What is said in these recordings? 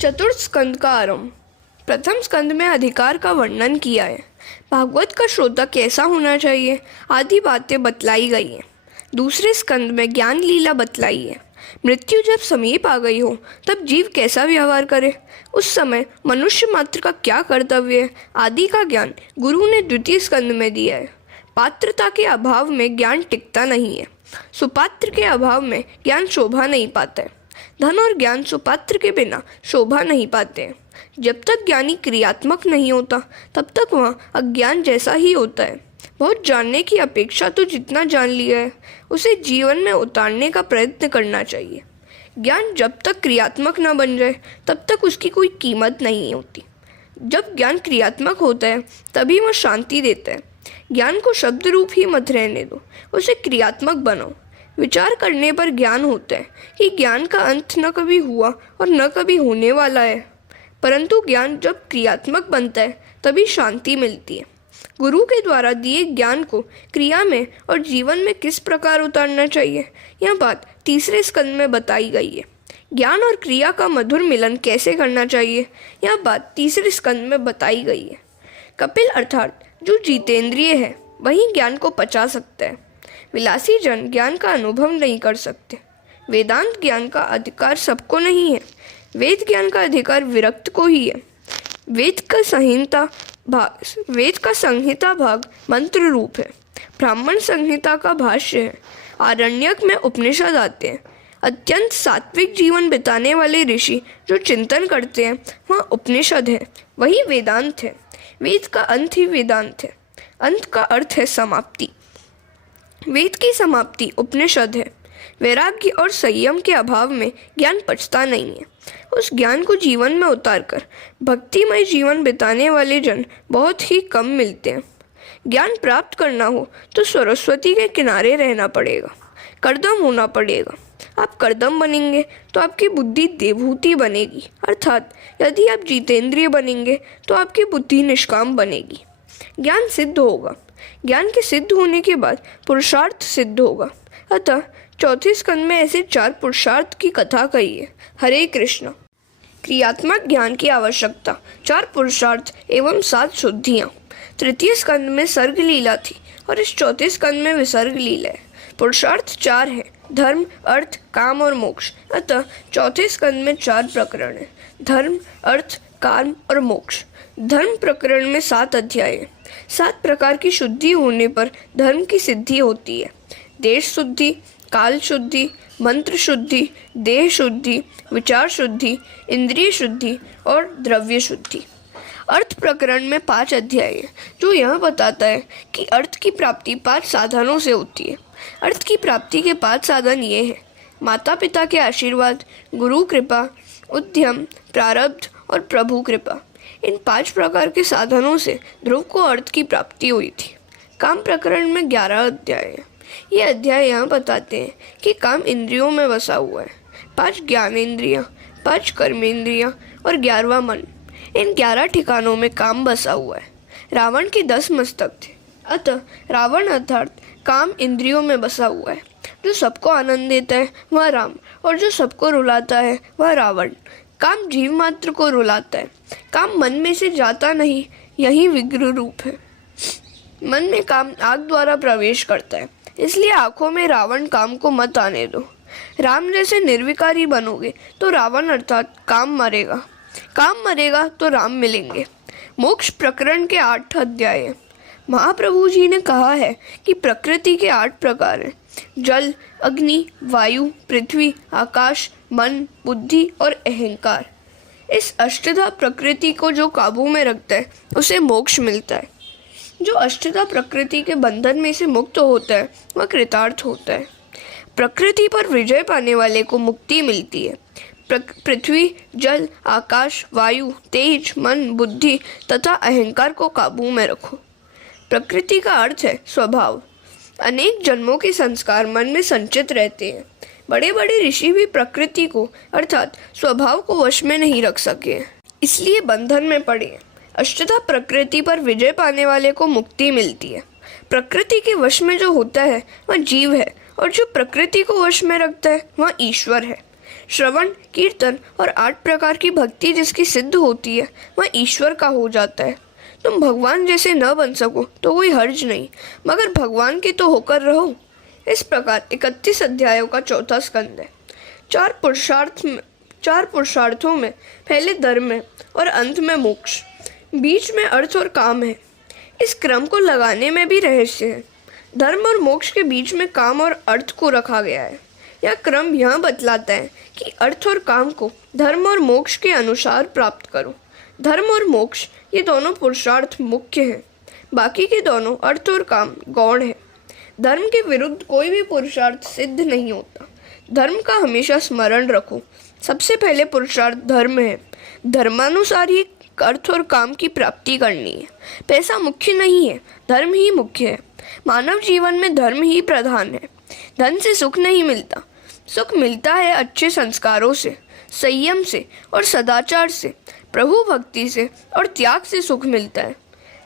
चतुर्थ स्कंद का आरंभ। प्रथम स्कंद में अधिकार का वर्णन किया है। भागवत का श्रोता कैसा होना चाहिए आदि बातें बतलाई गई हैं। दूसरे स्कंद में ज्ञान लीला बतलाई है। मृत्यु जब समीप आ गई हो तब जीव कैसा व्यवहार करे, उस समय मनुष्य मात्र का क्या कर्तव्य है आदि का ज्ञान गुरु ने द्वितीय स्कंद में दिया है। पात्रता के अभाव में ज्ञान टिकता नहीं है। सुपात्र के अभाव में ज्ञान शोभा नहीं पाता है। धन और ज्ञान सुपात्र के बिना शोभा नहीं पाते हैं। जब तक ज्ञानी क्रियात्मक नहीं होता तब तक वह अज्ञान जैसा ही होता है। बहुत जानने की अपेक्षा तो जितना जान लिया है उसे जीवन में उतारने का प्रयत्न करना चाहिए। ज्ञान जब तक क्रियात्मक न बन जाए तब तक उसकी कोई कीमत नहीं होती। जब ज्ञान क्रियात्मक होता है तभी वह शांति देता है। ज्ञान को शब्द रूप ही मत रहने दो, उसे क्रियात्मक बनाओ। विचार करने पर ज्ञान होता है कि ज्ञान का अंत न कभी हुआ और न कभी होने वाला है। परंतु ज्ञान जब क्रियात्मक बनता है तभी शांति मिलती है। गुरु के द्वारा दिए ज्ञान को क्रिया में और जीवन में किस प्रकार उतारना चाहिए, यह बात तीसरे स्कंद में बताई गई है। ज्ञान और क्रिया का मधुर मिलन कैसे करना चाहिए, यह बात तीसरे स्कंद में बताई गई है। कपिल अर्थात जो जितेंद्रिय है वही ज्ञान को पचा सकता है। विलासी जन ज्ञान का अनुभव नहीं कर सकते। वेदांत ज्ञान का अधिकार सबको नहीं है। वेद ज्ञान का अधिकार विरक्त को ही है। वेद का संहिता भाग मंत्र रूप है। ब्राह्मण संहिता का भाष्य है। आरण्यक में उपनिषद आते हैं। अत्यंत सात्विक जीवन बिताने वाले ऋषि जो चिंतन करते हैं वह उपनिषद है, वही वेदांत है। वेद का अंत ही वेदांत है। अंत का अर्थ है समाप्ति। वेद की समाप्ति उपनिषद है। वैराग्य और संयम के अभाव में ज्ञान पचता नहीं है। उस ज्ञान को जीवन में उतारकर भक्तिमय जीवन बिताने वाले जन बहुत ही कम मिलते हैं। ज्ञान प्राप्त करना हो तो सरस्वती के किनारे रहना पड़ेगा, कर्दम होना पड़ेगा। आप कर्दम बनेंगे तो आपकी बुद्धि देवहूति बनेगी, अर्थात यदि आप जितेंद्रिय बनेंगे तो आपकी बुद्धि निष्काम बनेगी। ज्ञान सिद्ध होगा। ज्ञान के सिद्ध होने के बाद पुरुषार्थ सिद्ध होगा। अतः चौथे स्कंद में ऐसे 4 पुरुषार्थ की कथा कही है। हरे कृष्ण। क्रियात्मक ज्ञान की आवश्यकता, 4 पुरुषार्थ एवं 7 शुद्धियाँ। तृतीय स्कंद में सर्ग लीला थी और इस चौथे स्कंद में विसर्ग लीला है। पुरुषार्थ 4 है, धर्म, अर्थ, काम और मोक्ष। अतः चौथे स्कंद में 4 प्रकरण है, धर्म, अर्थ, काम और मोक्ष। धर्म प्रकरण में 7 अध्याय है। 7 प्रकार की शुद्धि होने पर धर्म की सिद्धि होती है। देश शुद्धि, काल शुद्धि, मंत्र शुद्धि, देह शुद्धि, विचार शुद्धि, इंद्रिय शुद्धि और द्रव्य शुद्धि। अर्थ प्रकरण में 5 अध्याय है जो यह बताता है कि अर्थ की प्राप्ति 5 साधनों से होती है। अर्थ की प्राप्ति के 5 साधन ये हैं: माता पिता के आशीर्वाद, गुरु कृपा, उद्यम, प्रारब्ध और प्रभु कृपा। इन 5 प्रकार के साधनों से ध्रुव को अर्थ की प्राप्ति हुई थी। काम प्रकरण में 11 अध्याय है। ये अध्याय यहाँ बताते हैं कि काम इंद्रियों में बसा हुआ है। 5 ज्ञान इंद्रियाँ, 5 कर्मेंद्रियाँ और 11वां मन। इन 11 ठिकानों में काम बसा हुआ है। रावण के 10 मस्तक थे, अतः रावण अर्थात काम इंद्रियों में बसा हुआ है। जो सबको आनंद देता है वह राम और जो सबको रुलाता है वह रावण। काम जीव मात्र को रुलाता है। काम मन में से जाता नहीं, यही विग्रह रूप है। मन में काम आग द्वारा प्रवेश करता है, इसलिए आंखों में रावण काम को मत आने दो। राम जैसे निर्विकारी बनोगे तो रावण अर्थात काम मरेगा। काम मरेगा तो राम मिलेंगे। मोक्ष प्रकरण के 8 अध्याय है। महाप्रभु जी ने कहा है कि प्रकृति के 8 प्रकार हैं: जल, अग्नि, वायु, पृथ्वी, आकाश, मन, बुद्धि और अहंकार। इस अष्टधा प्रकृति को जो काबू में रखता है उसे मोक्ष मिलता है। जो अष्टधा प्रकृति के बंधन में से मुक्त होता है वह कृतार्थ होता है। प्रकृति पर विजय पाने वाले को मुक्ति मिलती है। पृथ्वी, जल, आकाश, वायु, तेज, मन, बुद्धि तथा अहंकार को काबू में रखो। प्रकृति का अर्थ है स्वभाव। अनेक जन्मों के संस्कार मन में संचित रहते हैं। बड़े बड़े ऋषि भी प्रकृति को अर्थात स्वभाव को वश में नहीं रख सके, इसलिए बंधन में पड़े। अष्टधा प्रकृति पर विजय पाने वाले को मुक्ति मिलती है। प्रकृति के वश में जो होता है वह जीव है और जो प्रकृति को वश में रखता है वह ईश्वर है। श्रवण, कीर्तन और 8 प्रकार की भक्ति जिसकी सिद्ध होती है वह ईश्वर का हो जाता है। तुम भगवान जैसे न बन सको तो कोई हर्ज नहीं, मगर भगवान के तो होकर रहो। इस प्रकार 31 अध्यायों का चौथा स्कंद है। 4 पुरुषार्थों में पहले धर्म है और अंत में मोक्ष, बीच में अर्थ और काम है। इस क्रम को लगाने में भी रहस्य है। धर्म और मोक्ष के बीच में काम और अर्थ को रखा गया है। यह क्रम यह बतलाता है कि अर्थ और काम को धर्म और मोक्ष के अनुसार प्राप्त करो। धर्म और मोक्ष ये दोनों पुरुषार्थ मुख्य हैं, बाकी के दोनों अर्थ और काम गौण है। धर्म के विरुद्ध कोई भी पुरुषार्थ सिद्ध नहीं होता। धर्म का हमेशा स्मरण रखो। सबसे पहले पुरुषार्थ धर्म है। धर्मानुसार ही अर्थ और काम की प्राप्ति करनी है। पैसा मुख्य नहीं है, धर्म ही मुख्य है। मानव जीवन में धर्म ही प्रधान है। धन से सुख नहीं मिलता, सुख मिलता है अच्छे संस्कारों से, संयम से और सदाचार से, प्रभु भक्ति से और त्याग से सुख मिलता है।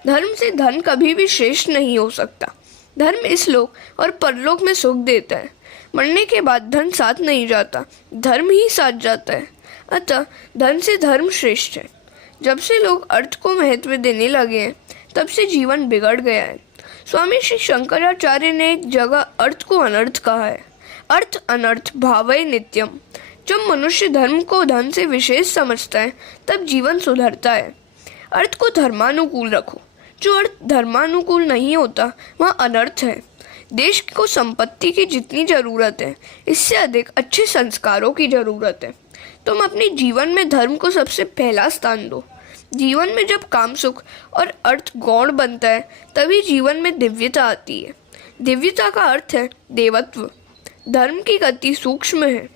धर्म से धन कभी भी श्रेष्ठ नहीं हो सकता। धर्म इस लोक और परलोक में सुख देता है। मरने के बाद धन साथ नहीं जाता, धर्म ही साथ जाता है। अतः धन से धर्म श्रेष्ठ है। जब से लोग अर्थ को महत्व देने लगे हैं तब से जीवन बिगड़ गया है। स्वामी श्री शंकराचार्य ने एक जगह अर्थ को अनर्थ कहा है। अर्थ अनर्थ भावय नित्यम। जब मनुष्य धर्म को धन से विशेष समझता है तब जीवन सुधरता है। अर्थ को धर्मानुकूल रखो। जो अर्थ धर्मानुकूल नहीं होता वह अनर्थ है। देश को संपत्ति की जितनी जरूरत है इससे अधिक अच्छे संस्कारों की जरूरत है। तुम अपने जीवन में धर्म को सबसे पहला स्थान दो। जीवन में जब काम सुख और अर्थ गौण बनता है तभी जीवन में दिव्यता आती है। दिव्यता का अर्थ है देवत्व। धर्म की गति सूक्ष्म है।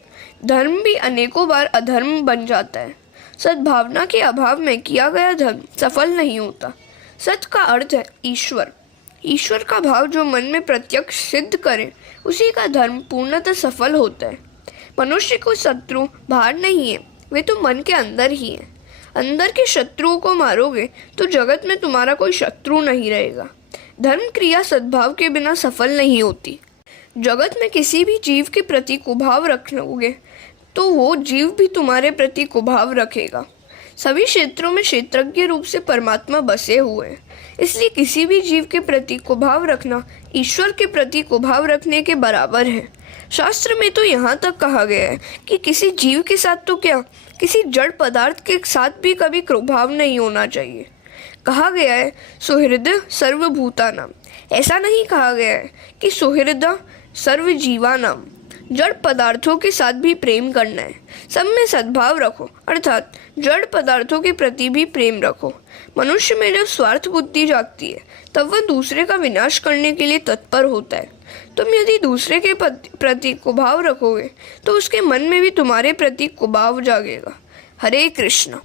धर्म भी अनेकों बार अधर्म बन जाता है। सद्भावना के अभाव में किया गया धर्म सफल नहीं होता। सत्य का अर्थ है ईश्वर। ईश्वर का भाव जो मन में प्रत्यक्ष सिद्ध करे उसी का धर्म पूर्णतः सफल होता है। मनुष्य को शत्रु बाहर नहीं है, वे तो मन के अंदर ही है। अंदर के शत्रुओं को मारोगे तो जगत में तुम्हारा कोई शत्रु नहीं रहेगा। धर्म क्रिया सद्भाव के बिना सफल नहीं होती। जगत में किसी भी जीव के प्रति कुभाव रखोगे तो वो जीव भी तुम्हारे प्रति कुभाव रखेगा। सभी क्षेत्रों में क्षेत्रज्ञ रूप से परमात्मा बसे हुए हैं, इसलिए किसी भी जीव के प्रति कुभाव रखना ईश्वर के प्रति कुभाव रखने के बराबर है। शास्त्र में तो यहाँ तक कहा गया है कि किसी जीव के साथ तो क्या, किसी जड़ पदार्थ के साथ भी कभी कुभाव नहीं होना चाहिए। कहा गया है सुहृद सर्वभूतानाम। ऐसा नहीं कहा गया है कि सुहृद सर्वजीवानाम। जड़ पदार्थों के साथ भी प्रेम करना है। सब में सद्भाव रखो, अर्थात जड़ पदार्थों के प्रति भी प्रेम रखो। मनुष्य में जब स्वार्थ बुद्धि जागती है तब वह दूसरे का विनाश करने के लिए तत्पर होता है। तुम यदि दूसरे के प्रति कुभाव रखोगे तो उसके मन में भी तुम्हारे प्रति कुभाव जागेगा। हरे कृष्ण।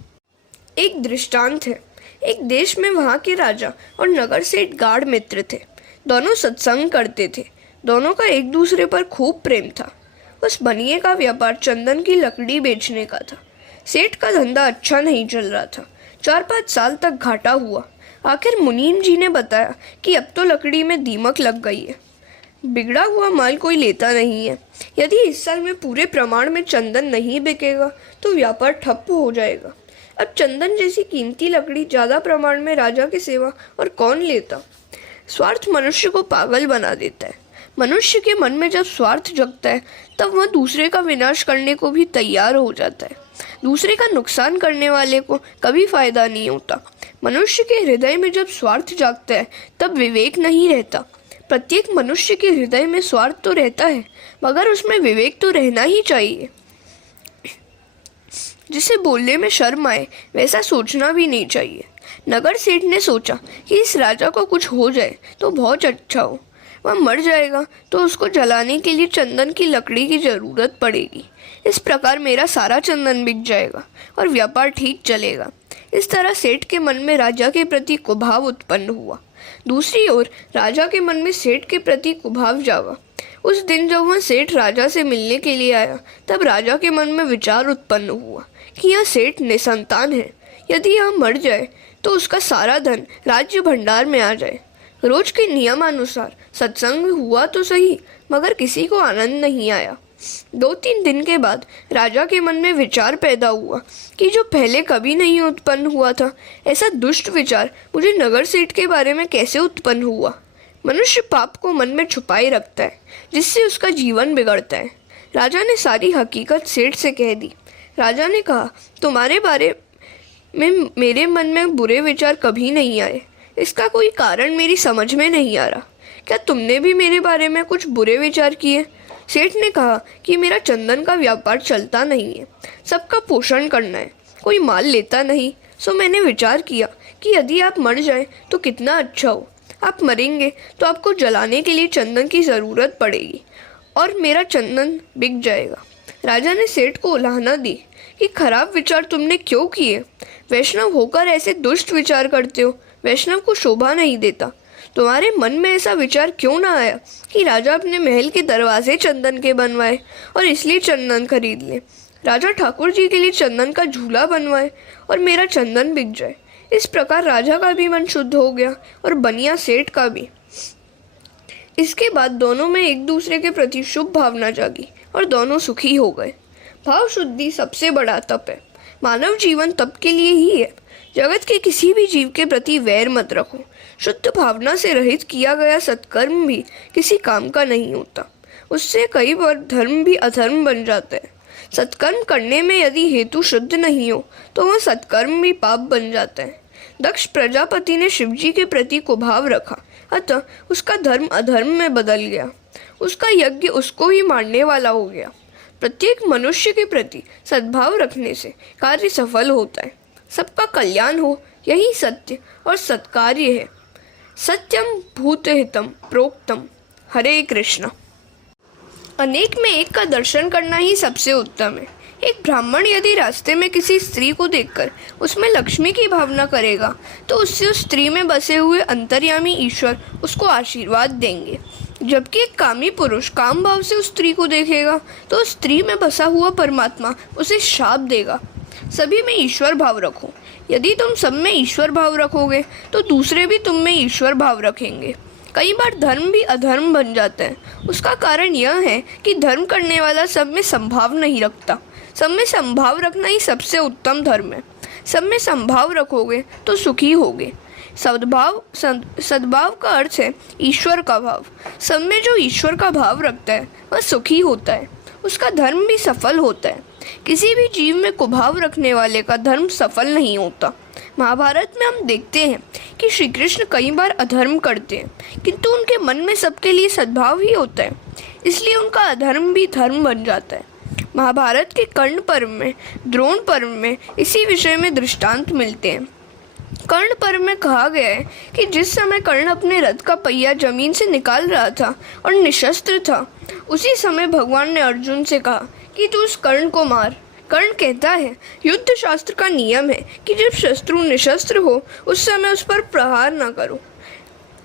एक दृष्टांत है। एक देश में वहाँ के राजा और नगर सेठ गाढ़ मित्र थे। दोनों सत्संग करते थे। दोनों का एक दूसरे पर खूब प्रेम था। उस बनिए का व्यापार चंदन की लकड़ी बेचने का था। सेठ का धंधा अच्छा नहीं चल रहा था। 4-5 साल तक घाटा हुआ। आखिर मुनीम जी ने बताया कि अब तो लकड़ी में दीमक लग गई है, बिगड़ा हुआ माल कोई लेता नहीं है। यदि इस साल में पूरे प्रमाण में चंदन नहीं बिकेगा तो व्यापार ठप हो जाएगा। अब चंदन जैसी कीमती लकड़ी ज़्यादा प्रमाण में राजा की सेवा और कौन लेता। स्वार्थ मनुष्य को पागल बना देता है। मनुष्य के मन में जब स्वार्थ जगता है तब वह दूसरे का विनाश करने को भी तैयार हो जाता है। दूसरे का नुकसान करने वाले को कभी फायदा नहीं होता। मनुष्य के हृदय में जब स्वार्थ जागता है तब विवेक नहीं रहता। प्रत्येक मनुष्य के हृदय में स्वार्थ तो रहता है, मगर उसमें विवेक तो रहना ही चाहिए। जिसे बोलने में शर्म आए वैसा सोचना भी नहीं चाहिए। नगर सेठ ने सोचा कि इस राजा को कुछ हो जाए तो बहुत अच्छा हो। वह मर जाएगा तो उसको जलाने के लिए चंदन की लकड़ी की ज़रूरत पड़ेगी। इस प्रकार मेरा सारा चंदन बिक जाएगा और व्यापार ठीक चलेगा। इस तरह सेठ के मन में राजा के प्रति कुभाव उत्पन्न हुआ। दूसरी ओर राजा के मन में सेठ के प्रति कुभाव जागा। उस दिन जब वह सेठ राजा से मिलने के लिए आया तब राजा के मन में विचार उत्पन्न हुआ कि यह सेठ निसंतान है। यदि यह मर जाए तो उसका सारा धन राज्य भंडार में आ जाए। रोज के नियमानुसार सत्संग हुआ तो सही, मगर किसी को आनंद नहीं आया। 2-3 दिन के बाद राजा के मन में विचार पैदा हुआ कि जो पहले कभी नहीं उत्पन्न हुआ था, ऐसा दुष्ट विचार मुझे नगर सेठ के बारे में कैसे उत्पन्न हुआ। मनुष्य पाप को मन में छुपाए रखता है, जिससे उसका जीवन बिगड़ता है। राजा ने सारी हकीकत सेठ से कह दी। राजा ने कहा, तुम्हारे बारे में मेरे मन में बुरे विचार कभी नहीं आए। इसका कोई कारण मेरी समझ में नहीं आ रहा। क्या तुमने भी मेरे बारे में कुछ बुरे विचार किए? सेठ ने कहा कि मेरा चंदन का व्यापार चलता नहीं है, सबका पोषण करना है, कोई माल लेता नहीं। सो मैंने विचार किया कि यदि आप मर जाएं तो कितना अच्छा हो। आप मरेंगे तो आपको जलाने के लिए चंदन की ज़रूरत पड़ेगी और मेरा चंदन बिक जाएगा। राजा ने सेठ को उलाहना दी कि खराब विचार तुमने क्यों किए? वैष्णव होकर ऐसे दुष्ट विचार करते हो, वैष्णव को शोभा नहीं देता। तुम्हारे मन में ऐसा विचार क्यों ना आया कि राजा अपने महल के दरवाजे चंदन के बनवाए और इसलिए चंदन खरीद ले। राजा ठाकुर जी के लिए चंदन का झूला बनवाए और मेरा चंदन बिक जाए। इस प्रकार राजा का भी मन शुद्ध हो गया और बनिया सेठ का भी। इसके बाद दोनों में एक दूसरे के प्रति शुभ भावना जागी और दोनों सुखी हो गए। भाव शुद्धि सबसे बड़ा तप है। मानव जीवन तप के लिए ही है। जगत के किसी भी जीव के प्रति वैर मत रखो। शुद्ध भावना से रहित किया गया सत्कर्म भी किसी काम का नहीं होता। उससे कई बार धर्म भी अधर्म बन जाता है। सत्कर्म करने में यदि हेतु शुद्ध नहीं हो तो वह सत्कर्म भी पाप बन जाता है। दक्ष प्रजापति ने शिवजी के प्रति कुभाव रखा, अतः उसका धर्म अधर्म में बदल गया। उसका यज्ञ उसको ही मारने वाला हो गया। प्रत्येक मनुष्य के प्रति सद्भाव रखने से कार्य सफल होता है। सबका कल्याण हो, यही सत्य और सत्कार्य है। सत्यम भूतहितम प्रोक्तम। हरे कृष्ण। अनेक में एक का दर्शन करना ही सबसे उत्तम है। एक ब्राह्मण यदि रास्ते में किसी स्त्री को देखकर उसमें लक्ष्मी की भावना करेगा तो उससे उस स्त्री में बसे हुए अंतर्यामी ईश्वर उसको आशीर्वाद देंगे। जबकि एक कामी पुरुष काम भाव से उस स्त्री को देखेगा तो उस स्त्री में बसा हुआ परमात्मा उसे शाप देगा। सभी में ईश्वर भाव रखो। यदि तुम सब में ईश्वर भाव रखोगे तो दूसरे भी तुम में ईश्वर भाव रखेंगे। कई बार धर्म भी अधर्म बन जाता है। उसका कारण यह है कि धर्म करने वाला सब में संभाव नहीं रखता। सब में संभाव रखना ही सबसे उत्तम धर्म है। सब में संभाव रखोगे तो सुखी होगे। सद्भाव का अर्थ है ईश्वर का भाव। सब में जो ईश्वर का भाव रखता है वह सुखी होता है, उसका धर्म भी सफल होता है। किसी भी जीव में कुभाव रखने वाले का धर्म सफल नहीं होता। महाभारत में हम देखते हैं कि श्री कृष्ण कई बार अधर्म करते हैं, किंतु उनके मन में सबके लिए सद्भाव ही होता है, इसलिए उनका अधर्म भी धर्म बन जाता है। महाभारत के कर्ण पर्व में, द्रोण पर्व में इसी विषय में दृष्टांत मिलते हैं। कर्ण पर्व में कहा गया है कि जिस समय कर्ण अपने रथ का पहिया जमीन से निकाल रहा था और निशस्त्र था, उसी समय भगवान ने अर्जुन से कहा कि तू उस कर्ण को मार। कर्ण कहता है, युद्ध शास्त्र का नियम है कि जब शत्रु निशस्त्र हो उस समय उस पर प्रहार न करो,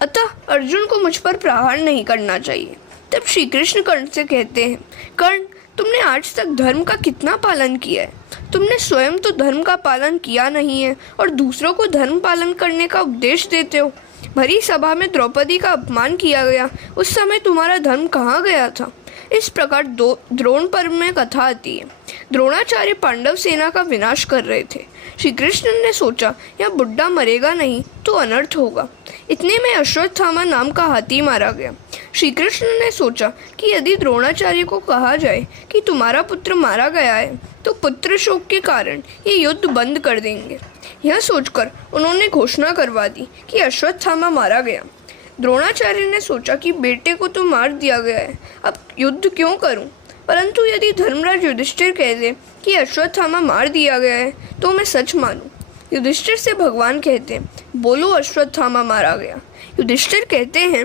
अतः अर्जुन को मुझ पर प्रहार नहीं करना चाहिए। तब श्री कृष्ण कर्ण से कहते हैं, कर्ण, तुमने आज तक धर्म का कितना पालन किया है? तुमने स्वयं तो धर्म का पालन किया नहीं है और दूसरों को धर्म पालन करने का उपदेश देते हो। भरी सभा में द्रौपदी का अपमान किया गया, उस समय तुम्हारा धर्म कहाँ गया था? इस प्रकार द्रोण पर्व में कथा आती है। द्रोणाचार्य पांडव सेना का विनाश कर रहे थे। श्री कृष्ण ने सोचा यह बुड्ढा मरेगा नहीं तो अनर्थ होगा। इतने में अश्वत्थामा नाम का हाथी मारा गया। श्री कृष्ण ने सोचा कि यदि द्रोणाचार्य को कहा जाए कि तुम्हारा पुत्र मारा गया है तो पुत्र शोक के कारण ये युद्ध बंद कर देंगे। यह सोचकर उन्होंने घोषणा करवा दी कि अश्वत्थामा मारा गया। द्रोणाचार्य ने सोचा कि बेटे को तो मार दिया गया है, अब युद्ध क्यों करूं? परंतु यदि धर्मराज युधिष्ठिर कह दे कि अश्वत्थामा मार दिया गया है तो मैं सच मानूं। युधिष्ठिर से भगवान कहते हैं, बोलो अश्वत्थामा मारा गया। युधिष्ठिर कहते हैं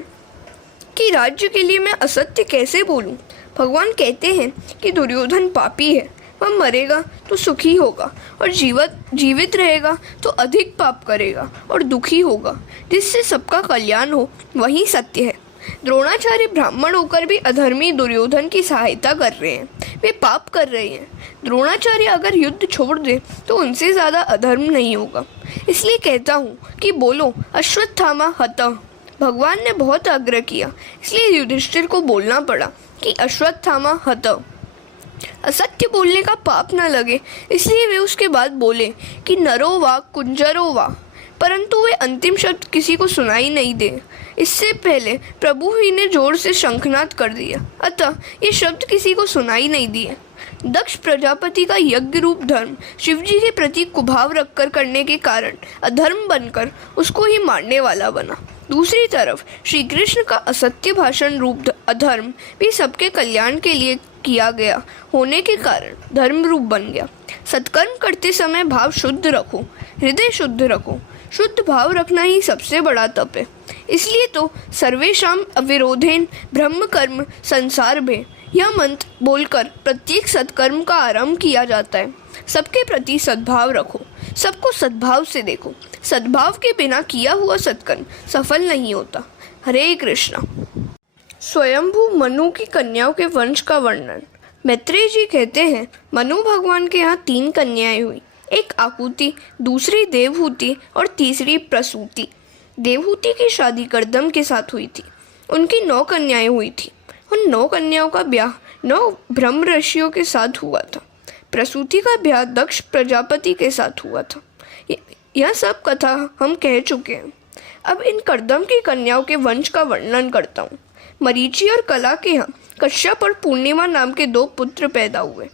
कि राज्य के लिए मैं असत्य कैसे बोलूं? भगवान कहते हैं कि दुर्योधन पापी है, वह मरेगा तो सुखी होगा और जीवित रहेगा तो अधिक पाप करेगा और दुखी होगा, जिससे सबका कल्याण हो, वही सत्य है। द्रोणाचार्य ब्राह्मण होकर भी अधर्मी दुर्योधन की सहायता कर रहे हैं, वे पाप कर रहे हैं। द्रोणाचार्य अगर युद्ध छोड़ दे तो उनसे ज़्यादा अधर्म नहीं होगा। इसलिए कहता हूँ कि बोलो अश्वत्थामा हतः। भगवान ने बहुत आग्रह किया, इसलिए युधिष्ठिर को बोलना पड़ा कि अश्वत्थामा हतः। असत्य बोलने का पाप न लगे, इसलिए वे उसके बाद बोले कि नरो वा कुंजरो वा, परंतु वे अंतिम शब्द किसी को सुनाई नहीं दे। इससे पहले प्रभु ही ने जोर से शंखनाद कर दिया, अतः ये शब्द किसी को सुनाई नहीं दिए। दक्ष प्रजापति का यज्ञ रूप धर्म शिवजी के प्रति कुभाव रखकर करने के कारण अधर्म बनकर उसको ही मारने वाला बना। दूसरी तरफ श्री कृष्ण का असत्य भाषण रूप अधर्म भी सबके कल्याण के लिए किया गया होने के कारण धर्म रूप बन गया। सत्कर्म करते समय भाव शुद्ध रखो, हृदय शुद्ध रखो। शुद्ध भाव रखना ही सबसे बड़ा तप है। इसलिए तो सर्वेषाम अविरोधेन ब्रह्म कर्म संसार भे, यह मंत्र बोलकर प्रत्येक सत्कर्म का आरंभ किया जाता है। सबके प्रति सद्भाव रखो, सबको सद्भाव से देखो। सद्भाव के बिना किया हुआ सत्कर्म सफल नहीं होता। हरे कृष्णा। स्वयंभू मनु की कन्याओं के वंश का वर्णन। मैत्रेय जी कहते हैं, मनु भगवान के यहाँ 3 कन्याएं हुई, एक आकुति, दूसरी देवहूति और तीसरी प्रसूति। देवहूति की शादी कर्दम के साथ हुई थी। उनकी 9 कन्याएं हुई थी। उन 9 कन्याओं का ब्याह 9 ब्रह्म ऋषियों के साथ हुआ था। प्रसूति का ब्याह दक्ष प्रजापति के साथ हुआ था। यह सब कथा हम कह चुके हैं। अब इन कर्दम की कन्याओं के वंश का वर्णन करता हूँ। मरीचि और कला के यहाँ कश्यप और पूर्णिमा नाम के 2 पुत्र पैदा हुए।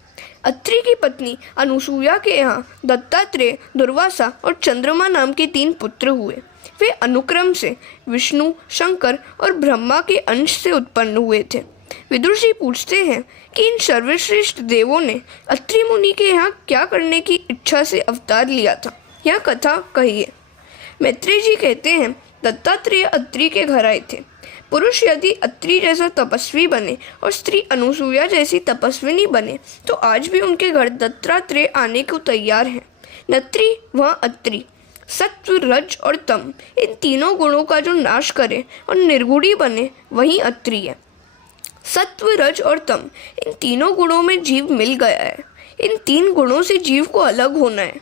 अत्रि की पत्नी अनुसूया के यहाँ दत्तात्रेय, दुर्वासा और चंद्रमा नाम के 3 पुत्र हुए। वे अनुक्रम से विष्णु, शंकर और ब्रह्मा के अंश से उत्पन्न हुए थे। विदुर जी पूछते हैं कि इन सर्वश्रेष्ठ देवों ने अत्रि मुनि के यहाँ क्या करने की इच्छा से अवतार लिया था, यह कथा कहिए। मैत्रेय जी कहते हैं, दत्तात्रेय अत्रि के घर आए थे। पुरुष यदि अत्रि जैसा तपस्वी बने और स्त्री अनुसूया जैसी तपस्विनी बने तो आज भी उनके घर दत्तात्रेय आने को तैयार हैं। नत्रि वह अत्रि, सत्व, रज और तम, इन तीनों गुणों का जो नाश करे और निर्गुणी बने वही अत्रि है। सत्व, रज और तम, इन तीनों गुणों में जीव मिल गया है। इन 3 गुणों से जीव को अलग होना है।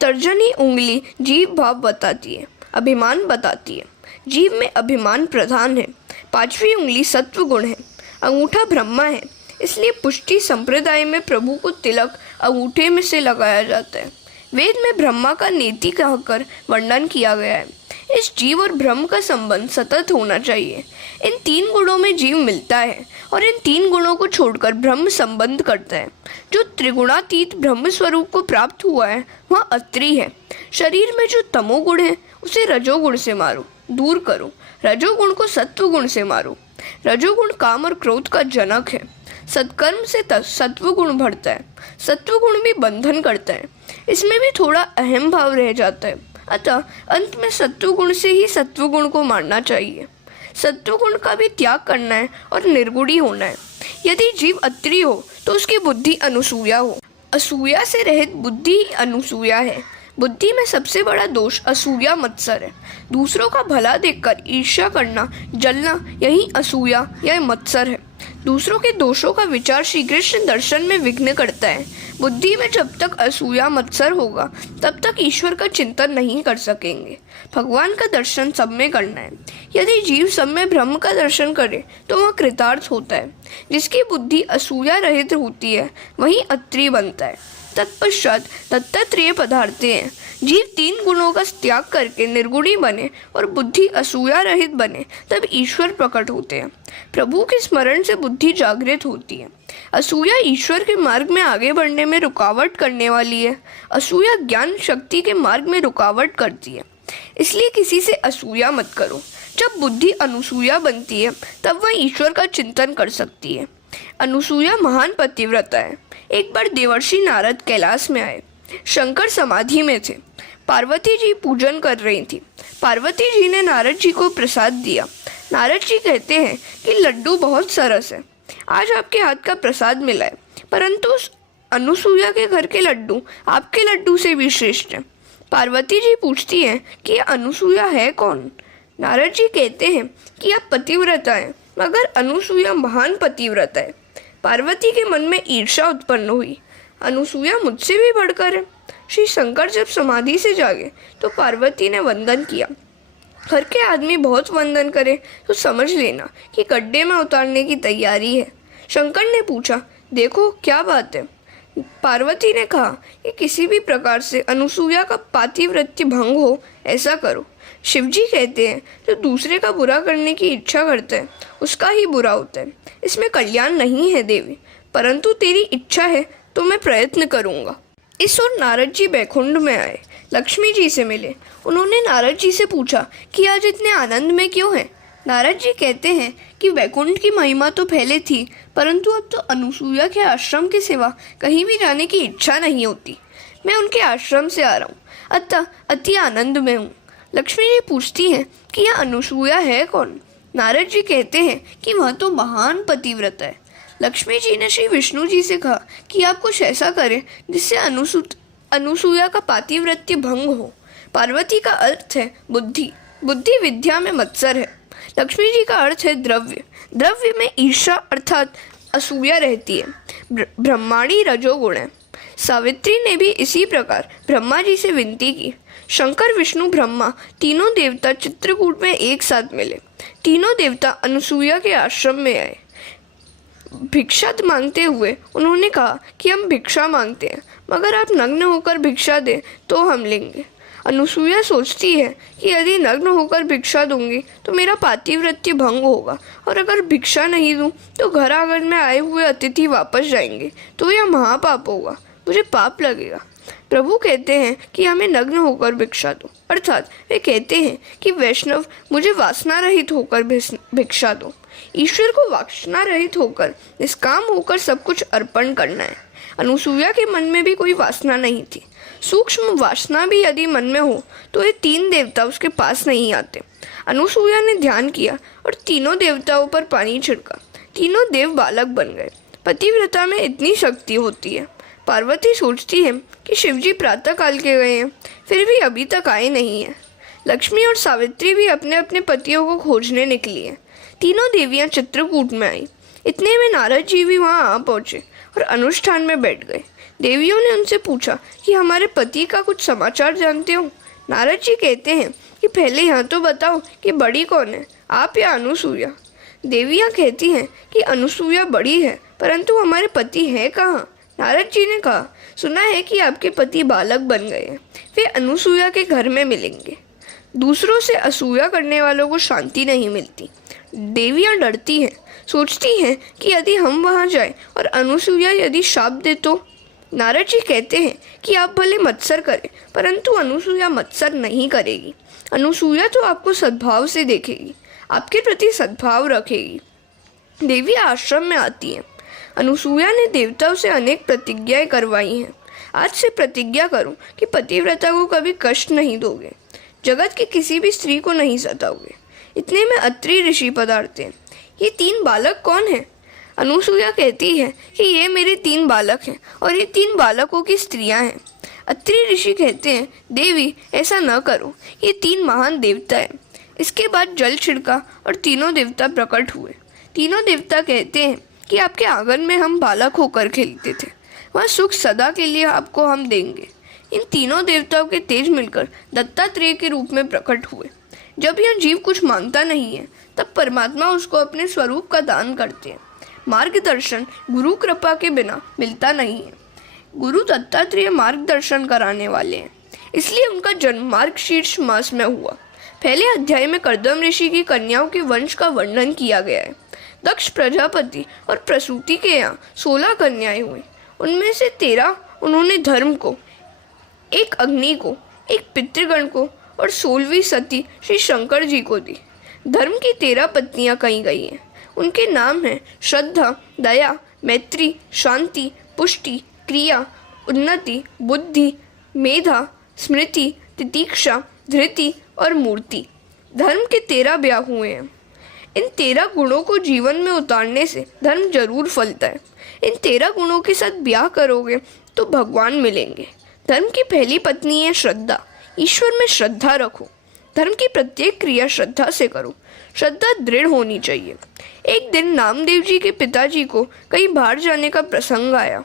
तर्जनी उंगली जीव भाव बताती है, अभिमान बताती है। जीव में अभिमान प्रधान है। 5वीं उंगली सत्व गुण है। अंगूठा ब्रह्मा है, इसलिए पुष्टि संप्रदाय में प्रभु को तिलक अंगूठे में से लगाया जाता है। वेद में ब्रह्मा का नेति कहकर वर्णन किया गया है। इस जीव और ब्रह्म का संबंध सतत होना चाहिए। इन 3 गुणों में जीव मिलता है और इन 3 गुणों को छोड़कर ब्रह्म संबंध करता है। जो त्रिगुणातीत ब्रह्म स्वरूप को प्राप्त हुआ है वह अत्रि है। शरीर में जो तमोगुण है उसे रजोगुण से मारो, दूर करो। रजोगुण को सत्वगुण से मारो। रजोगुण काम और क्रोध का जनक है। सत्कर्म से सत्वगुण बढ़ता है। सत्वगुण भी बंधन करता है, इसमें भी थोड़ा अहम भाव रह जाता है। अतः अंत में सत्वगुण से ही सत्वगुण को मारना चाहिए। सत्वगुण का भी त्याग करना है और निर्गुणी होना है। यदि जीव अत्रि हो तो उसकी बुद्धि अनुसूया हो। असूया से रहित बुद्धि ही अनुसूया है। बुद्धि में सबसे बड़ा दोष असूया मत्सर है। दूसरों का भला देखकर ईर्ष्या करना, जलना, यही असूया या मत्सर है। दूसरों के दोषों का विचार श्री कृष्ण दर्शन में विघ्न करता है। बुद्धि में जब तक असूया मत्सर होगा तब तक ईश्वर का चिंतन नहीं कर सकेंगे। भगवान का दर्शन सब में करना है। यदि जीव सब में ब्रह्म का दर्शन करे तो वह कृतार्थ होता है। जिसकी बुद्धि असूया रहित होती है वही अत्रि बनता है। तत्पश्चात दत्तात्रेय पधारते हैं। जीव 3 गुणों का त्याग करके निर्गुणी बने और बुद्धि असूया रहित बने तब ईश्वर प्रकट होते हैं। प्रभु के स्मरण से बुद्धि जागृत होती है। असूया ईश्वर के मार्ग में आगे बढ़ने में रुकावट करने वाली है। असूया ज्ञान शक्ति के मार्ग में रुकावट करती है। इसलिए किसी से असूया मत करो। जब बुद्धि अनुसूया बनती है तब वह ईश्वर का चिंतन कर सकती है। अनुसूया महान पतिव्रता है। एक बार देवर्षि नारद कैलाश में आए। शंकर समाधि में थे। पार्वती जी पूजन कर रही थी। पार्वती जी ने नारद जी को प्रसाद दिया। नारद जी कहते हैं कि लड्डू बहुत सरस है, आज आपके हाथ का प्रसाद मिला है, परंतु उस अनुसूया के घर के लड्डू आपके लड्डू से भी श्रेष्ठ है। पार्वती जी पूछती हैं कि यह अनुसूया है कौन? नारद जी कहते हैं कि आप पतिव्रता हैं, मगर अनुसूया महान पतिव्रता है। पार्वती के मन में ईर्ष्या उत्पन्न हुई। अनुसूया मुझसे भी बढ़कर है। श्री शंकर जब समाधि से जागे तो पार्वती ने वंदन किया। घर के आदमी बहुत वंदन करे तो समझ लेना कि गड्ढे में उतारने की तैयारी है। शंकर ने पूछा, देखो क्या बात है। पार्वती ने कहा कि किसी भी प्रकार से अनुसूया का पातिव्रत्य भंग हो ऐसा करो। शिवजी कहते हैं जो दूसरे का बुरा करने की इच्छा करता है उसका ही बुरा होता है, इसमें कल्याण नहीं है देवी, परंतु तेरी इच्छा है तो मैं प्रयत्न करूँगा। इस ओर नारद जी बैकुंठ में आए, लक्ष्मी जी से मिले। उन्होंने नारद जी से पूछा कि आज इतने आनंद में क्यों हैं। नारद जी कहते हैं कि वैकुंठ की महिमा तो पहले थी, परंतु अब तो अनुसूया के आश्रम के सिवा कहीं भी जाने की इच्छा नहीं होती। मैं उनके आश्रम से आ रहा हूँ, अतः अति आनंद में हूँ। लक्ष्मी जी पूछती हैं कि यह अनुसूया है कौन। नारद जी कहते हैं कि वह तो महान पतिव्रता है। लक्ष्मी जी ने श्री विष्णु जी से कहा कि आप कुछ ऐसा करें जिससे अनुसूया का पातिव्रत्य भंग हो। पार्वती का अर्थ है बुद्धि, बुद्धि विद्या में मत्सर है। लक्ष्मी जी का अर्थ है द्रव्य, द्रव्य में ईर्षा अर्थात असूया रहती है। ब्रह्माणी रजोगुण है। सावित्री ने भी इसी प्रकार ब्रह्मा जी से विनती की। शंकर, विष्णु, ब्रह्मा तीनों देवता चित्रकूट में एक साथ मिले। तीनों देवता अनुसूया के आश्रम में आए। भिक्षा मांगते हुए उन्होंने कहा कि हम भिक्षा मांगते हैं, मगर आप नग्न होकर भिक्षा दें तो हम लेंगे। अनुसूया सोचती है कि यदि नग्न होकर भिक्षा दूंगी तो मेरा पातिव्रत्य भंग होगा, और अगर भिक्षा नहीं दूं तो घर आंगन में आए हुए अतिथि वापस जाएंगे तो यह महापाप होगा, मुझे पाप लगेगा। प्रभु कहते हैं कि हमें नग्न होकर भिक्षा दो, अर्थात वे कहते हैं कि वैष्णव मुझे वासना रहित होकर भिक्षा दो। ईश्वर को वासना रहित होकर निष्काम होकर सब कुछ अर्पण करना है। अनुसूया के मन में भी कोई वासना नहीं थी। सूक्ष्म वासना भी यदि मन में हो तो ये तीन देवता उसके पास नहीं आते। अनुसूया ने ध्यान किया और तीनों देवताओं पर पानी छिड़का। तीनों देव बालक बन गए। पतिव्रता में इतनी शक्ति होती है। पार्वती सोचती है कि शिवजी प्रातः काल के गए हैं, फिर भी अभी तक आए नहीं हैं। लक्ष्मी और सावित्री भी अपने अपने पतियों को खोजने निकली हैं। तीनों देवियां चित्रकूट में आई। इतने में नारद जी भी वहां आ पहुंचे और अनुष्ठान में बैठ गए। देवियों ने उनसे पूछा कि हमारे पति का कुछ समाचार जानते हो। नारद जी कहते हैं कि पहले यह तो बताओ कि बड़ी कौन है, आप या अनुसूया। देवियां कहती हैं कि अनुसूया बड़ी है, परंतु हमारे पति हैं कहाँ। नारद जी ने कहा, सुना है कि आपके पति बालक बन गए हैं, वे अनुसूया के घर में मिलेंगे। दूसरों से असूया करने वालों को शांति नहीं मिलती। देवियां डरती हैं, सोचती हैं कि यदि हम वहां जाएं और अनुसूया यदि शाप दे तो। नारद जी कहते हैं कि आप भले मत्सर करें, परंतु अनुसूया मत्सर नहीं करेगी। अनुसूया तो आपको सद्भाव से देखेगी, आपके प्रति सद्भाव रखेगी। देवियां आश्रम में आती हैं। अनुसूया ने देवताओं से अनेक प्रतिज्ञाएं करवाई हैं। आज से प्रतिज्ञा करो कि पतिव्रता को कभी कष्ट नहीं दोगे, जगत की किसी भी स्त्री को नहीं सताओगे। इतने में अत्रि ऋषि पधारते हैं। ये तीन बालक कौन हैं? अनुसूया कहती है कि ये मेरे तीन बालक हैं और ये तीन बालकों की स्त्रियां हैं। अत्रि ऋषि कहते हैं, देवी ऐसा न करो, ये तीन महान देवता हैं। इसके बाद जल छिड़का और तीनों देवता प्रकट हुए। तीनों देवता कहते हैं कि आपके आंगन में हम बालक होकर खेलते थे, वह सुख सदा के लिए आपको हम देंगे। इन तीनों देवताओं के तेज मिलकर दत्तात्रेय के रूप में प्रकट हुए। जब यह जीव कुछ मांगता नहीं है तब परमात्मा उसको अपने स्वरूप का दान करते हैं। मार्गदर्शन गुरु कृपा के बिना मिलता नहीं है। गुरु दत्तात्रेय मार्गदर्शन कराने वाले हैं, इसलिए उनका जन्म मार्गशीर्ष मास में हुआ। पहले अध्याय में कर्दम ऋषि की कन्याओं के वंश का वर्णन किया गया है। दक्ष प्रजापति और प्रसूति के यहाँ 16 कन्याएं हुई। उनमें से 13 उन्होंने धर्म को, एक अग्नि को, एक पितृगण को और 16वीं सती श्री शंकर जी को दी। धर्म की 13 पत्नियां कही गई हैं। उनके नाम हैं श्रद्धा, दया, मैत्री, शांति, पुष्टि, क्रिया, उन्नति, बुद्धि, मेधा, स्मृति, तितीक्षा, धृति और मूर्ति। धर्म के 13 ब्याह हुए हैं। इन 13 गुणों को जीवन में उतारने से धर्म जरूर फलता है। इन 13 गुणों के साथ ब्याह करोगे तो भगवान मिलेंगे। धर्म की पहली पत्नी है श्रद्धा। ईश्वर में श्रद्धा रखो। धर्म की प्रत्येक क्रिया श्रद्धा से करो। श्रद्धा दृढ़ होनी चाहिए। एक दिन नामदेव जी के पिताजी को कहीं बाहर जाने का प्रसंग आया।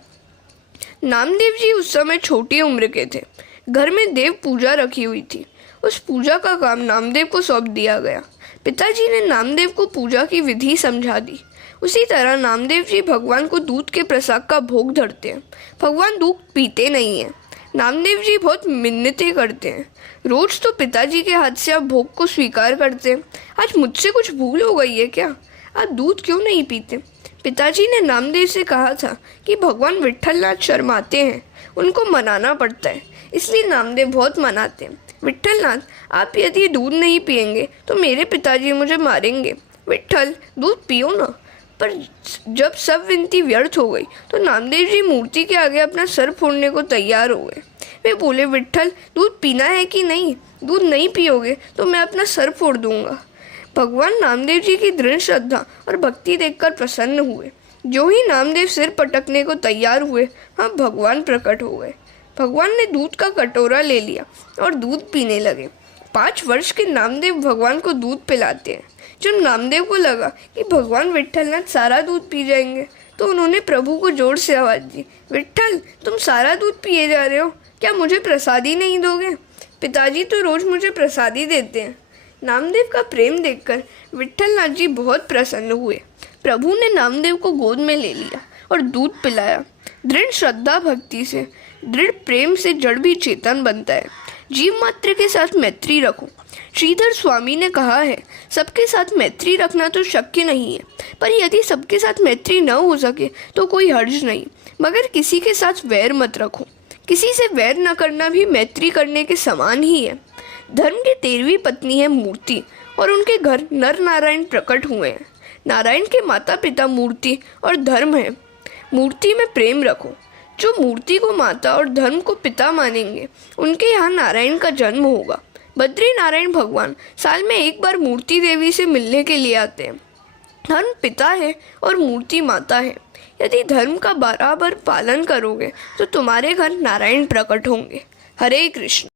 नामदेव जी उस समय छोटी उम्र के थे। घर में देव पूजा रखी हुई थी। उस पूजा का काम नामदेव को सौंप दिया गया। पिताजी ने नामदेव को पूजा की विधि समझा दी। उसी तरह नामदेव जी भगवान को दूध के प्रसाद का भोग धरते हैं। भगवान दूध पीते नहीं हैं। नामदेव जी बहुत मिन्नतें करते हैं। रोज तो पिताजी के हाथ से आप भोग को स्वीकार करते हैं। आज मुझसे कुछ भूल हो गई है क्या? आप दूध क्यों नहीं पीते? पिताजी ने नामदेव से कहा था कि भगवान विट्ठलनाथ शर्माते हैं, उनको मनाना पड़ता है, इसलिए नामदेव बहुत मनाते हैं। विट्ठलनाथ, आप यदि दूध नहीं पिएंगे तो मेरे पिताजी मुझे मारेंगे। विट्ठल, दूध पियो ना। पर जब सब विनती व्यर्थ हो गई तो नामदेव जी मूर्ति के आगे अपना सर फोड़ने को तैयार हो गए। वे बोले, विट्ठल, दूध पीना है कि नहीं? दूध नहीं पियोगे तो मैं अपना सर फोड़ दूंगा। भगवान नामदेव जी की दृढ़ श्रद्धा और भक्ति देखकर प्रसन्न हुए। जो ही नामदेव सिर पटकने को तैयार हुए, वहाँ भगवान प्रकट हो गए। भगवान ने दूध का कटोरा ले लिया और दूध पीने लगे। 5 वर्ष के नामदेव भगवान को दूध पिलाते हैं। जब नामदेव को लगा कि भगवान विट्ठलनाथ सारा दूध पी जाएंगे तो उन्होंने प्रभु को जोर से आवाज़ दी, विट्ठल, तुम सारा दूध पिए जा रहे हो, क्या मुझे प्रसादी नहीं दोगे? पिताजी तो रोज़ मुझे प्रसादी देते हैं। नामदेव का प्रेम देखकर विट्ठलनाथ जी बहुत प्रसन्न हुए। प्रभु ने नामदेव को गोद में ले लिया और दूध पिलाया। दृढ़ श्रद्धा भक्ति से, दृढ़ प्रेम से जड़ भी चेतन बनता है। जीव मात्र के साथ मैत्री रखो। श्रीधर स्वामी ने कहा है, सबके साथ मैत्री रखना तो शक्य नहीं है, पर यदि सबके साथ मैत्री न हो सके तो कोई हर्ज नहीं, मगर किसी के साथ वैर मत रखो। किसी से वैर न करना भी मैत्री करने के समान ही है। धर्म की 13वीं पत्नी है मूर्ति और उनके घर नर नारायण प्रकट हुए हैं। नारायण के माता पिता मूर्ति और धर्म है। मूर्ति में प्रेम रखो। जो मूर्ति को माता और धर्म को पिता मानेंगे, उनके यहाँ नारायण का जन्म होगा। बद्री नारायण भगवान साल में एक बार मूर्ति देवी से मिलने के लिए आते हैं। धर्म पिता है और मूर्ति माता है। यदि धर्म का बराबर पालन करोगे तो तुम्हारे घर नारायण प्रकट होंगे। हरे कृष्ण।